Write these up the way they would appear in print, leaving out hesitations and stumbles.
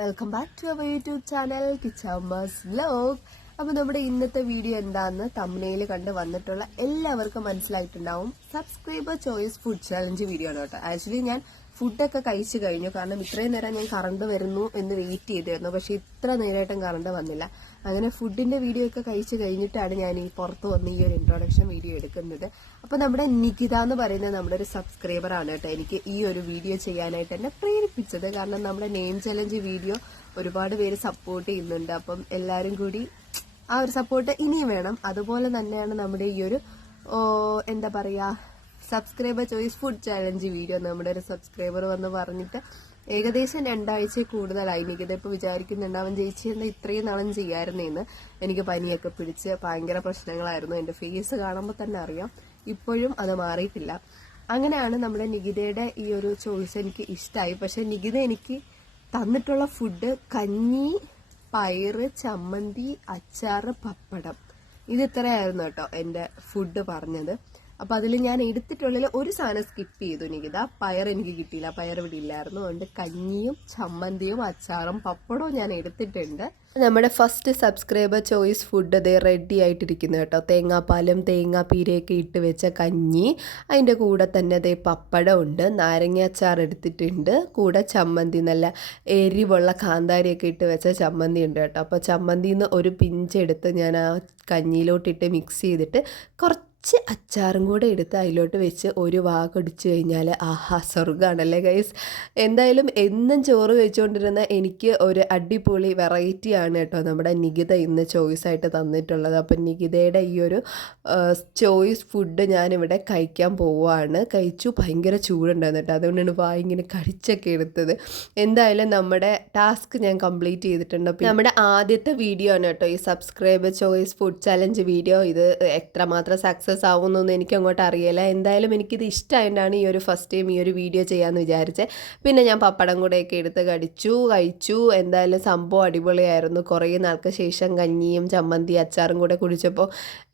Welcome back to our YouTube channel Kichammas vlog. അപ്പോൾ നമ്മുടെ ഇന്നത്തെ വീഡിയോ എന്താണെന്ന് തംബ്നെയിൽ കണ്ട് വന്നിട്ടുള്ള എല്ലാവർക്കും മനസ്സിലായിട്ടുണ്ടാവും. Subscriber choice food challenge video ആണ് കേട്ടോ. ആക്ച്വലി ഞാൻ ഫുഡൊക്കെ കഴിച്ചു കഴിഞ്ഞു. കാരണം ഇത്രയും നേരം ഞാൻ കറണ്ട് വരുന്നു എന്ന് വെയിറ്റ് ചെയ്തിരുന്നു. പക്ഷെ ഇത്ര നേരമായിട്ടും കറണ്ട് വന്നില്ല. അങ്ങനെ ഫുഡിന്റെ വീഡിയോ ഒക്കെ കഴിച്ചു കഴിഞ്ഞിട്ടാണ് ഞാൻ ഈ പുറത്ത് വന്ന് ഈ ഒരു ഇൻട്രൊഡക്ഷൻ വീഡിയോ എടുക്കുന്നത്. അപ്പോൾ നമ്മുടെ നികിത എന്ന് പറയുന്നത് നമ്മുടെ ഒരു സബ്സ്ക്രൈബർ ആണ് കേട്ടോ എനിക്ക് ഈ ഒരു വീഡിയോ ചെയ്യാനായിട്ട് എന്നെ പ്രേരിപ്പിച്ചത്. കാരണം നമ്മുടെ നെയിം ചലഞ്ച് വീഡിയോ ഒരുപാട് പേര് സപ്പോർട്ട് ചെയ്യുന്നുണ്ട്. അപ്പം എല്ലാവരും കൂടി ആ ഒരു സപ്പോർട്ട് ഇനിയും വേണം. അതുപോലെ തന്നെയാണ് നമ്മുടെ ഈ ഒരു എന്താ പറയാ subscriber choice food challenge video നമ്മുടെ ഒരു സബ്സ്ക്രൈബർ വന്ന് പറഞ്ഞിട്ട് ഏകദേശം 2 ആഴ്ച കൂടുതലായി. എനിക്കിത് ഇപ്പോൾ വിചാരിക്കുന്നുണ്ടാവും ചേച്ചി എന്താ ഇത്രയും നാളും ചെയ്യാറുണ്ടെന്ന്. എനിക്ക് പനിയൊക്കെ പിടിച്ച് ഭയങ്കര പ്രശ്നങ്ങളായിരുന്നു. എൻ്റെ ഫേസ് കാണുമ്പോൾ തന്നെ അറിയാം. ഇപ്പോഴും അത് മാറിയിട്ടില്ല. അങ്ങനെയാണ് നമ്മുടെ നികിതയുടെ ഈ ഒരു ചോയ്സ് എനിക്ക് ഇഷ്ടമായി. പക്ഷെ നികിത എനിക്ക് തന്നിട്ടുള്ള ഫുഡ് കഞ്ഞി, പയറ്, ചമ്മന്തി, അച്ചാറ്, പപ്പടം, ഇത് ഇത്രയായിരുന്നു കേട്ടോ എൻ്റെ ഫുഡ് പറഞ്ഞത്. അപ്പൊ അതിൽ ഞാൻ എടുത്തിട്ടുള്ളിൽ ഒരു സാധനം സ്കിപ്പ് ചെയ്തു നികിത. പയർ എനിക്ക് കിട്ടിയില്ല, പയർ ഇവിടെ ഇല്ലായിരുന്നു. അതുകൊണ്ട് കഞ്ഞിയും ചമ്മന്തിയും അച്ചാറും പപ്പടവും ഞാൻ എടുത്തിട്ടുണ്ട്. നമ്മുടെ ഫസ്റ്റ് സബ്സ്ക്രൈബർ ചോയ്സ് ഫുഡ് അതേ റെഡി ആയിട്ടിരിക്കുന്നു കേട്ടോ. തേങ്ങാപ്പാലും തേങ്ങാപ്പീരയൊക്കെ ഇട്ട് വെച്ച കഞ്ഞി, അതിൻ്റെ കൂടെ തന്നെ അതേ പപ്പടം ഉണ്ട്, നാരങ്ങ അച്ചാർ എടുത്തിട്ടുണ്ട്, കൂടെ ചമ്മന്തി, നല്ല എരിവുള്ള കാന്താരിയൊക്കെ ഇട്ട് വെച്ച ചമ്മന്തി ഉണ്ട് കേട്ടോ. അപ്പോൾ ചമ്മന്തിയിൽ നിന്ന് ഒരു പിഞ്ചെടുത്ത് ഞാൻ ആ കഞ്ഞിയിലോട്ടിട്ട് മിക്സ് ചെയ്തിട്ട് കുറച്ച് അച്ചാറും കൂടെ എടുത്ത് അതിലോട്ട് വെച്ച് ഒരു കടിച്ചു കഴിഞ്ഞാൽ ആഹാ സ്വർഗ്ഗമാണല്ലേ ഗൈസ്. എന്തായാലും എന്നും ചോറ് കഴിച്ചുകൊണ്ടിരുന്ന എനിക്ക് ഒരു അടിപൊളി വെറൈറ്റിയാണ് കേട്ടോ നമ്മുടെ നികിത ഇന്ന് ചോയ്സായിട്ട് തന്നിട്ടുള്ളത്. അപ്പം നികിതയുടെ ഈ ഒരു ചോയ്സ് ഫുഡ് ഞാനിവിടെ കഴിക്കാൻ പോവുകയാണ്. കഴിച്ചു, ഭയങ്കര ചൂടുണ്ടായിരുന്നു കേട്ടോ. അതുകൊണ്ടാണ് ഇങ്ങനെ കടിച്ചൊക്കെ എടുത്തത്. എന്തായാലും നമ്മുടെ ടാസ്ക് ഞാൻ കംപ്ലീറ്റ് ചെയ്തിട്ടുണ്ട്. അപ്പം നമ്മുടെ ആദ്യത്തെ വീഡിയോ ആണ് കേട്ടോ ഈ subscriber choice food challenge video. ഇത് എത്രമാത്രം സക്സസ് ആവുന്നൊന്നും എനിക്ക് അങ്ങോട്ട് അറിയില്ല. എന്തായാലും എനിക്കിത് ഇഷ്ടമായിട്ടാണ് ഈ ഒരു ഫസ്റ്റ് ടൈം ഈ ഒരു വീഡിയോ ചെയ്യാമെന്ന് വിചാരിച്ചത്. പിന്നെ ഞാൻ പപ്പടം കൂടെയൊക്കെ എടുത്ത് കഴിച്ചു. എന്തായാലും സംഭവം അടിപൊളിയായിരുന്നു. കുറേ നാൾക്ക് ശേഷം കഞ്ഞിയും ചമ്മന്തി അച്ചാറും കൂടെ കുടിച്ചപ്പോൾ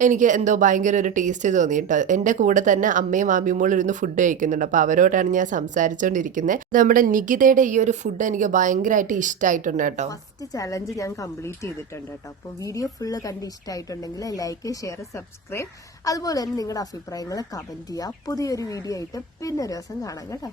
എനിക്ക് എന്തോ ഭയങ്കര ഒരു ടേസ്റ്റ് തോന്നി കേട്ടോ. എൻ്റെ കൂടെ തന്നെ അമ്മയും ആമിമോളും ഇരുന്ന് ഫുഡ് കഴിക്കുന്നുണ്ട്. അപ്പോൾ അവരോടാണ് ഞാൻ സംസാരിച്ചുകൊണ്ടിരിക്കുന്നത്. നമ്മുടെ നികിതയുടെ ഈ ഒരു ഫുഡ് എനിക്ക് ഭയങ്കരമായിട്ട് ഇഷ്ടമായിട്ടുണ്ട് കേട്ടോ. ഫസ്റ്റ് ചലഞ്ച് ഞാൻ കംപ്ലീറ്റ് ചെയ്തിട്ടുണ്ട് കേട്ടോ. അപ്പോൾ വീഡിയോ ഫുള്ള് കണ്ട് ഇഷ്ടമായിട്ടുണ്ടെങ്കിൽ ലൈക്ക്, ഷെയർ, സബ്സ്ക്രൈബ്, അതുപോലെ തന്നെ നിങ്ങളുടെ അഭിപ്രായങ്ങൾ കമൻറ്റ് ചെയ്യുക. പുതിയൊരു വീഡിയോ ആയിട്ട് പിന്നെ ഒരു ദിവസം കാണാം കേട്ടോ.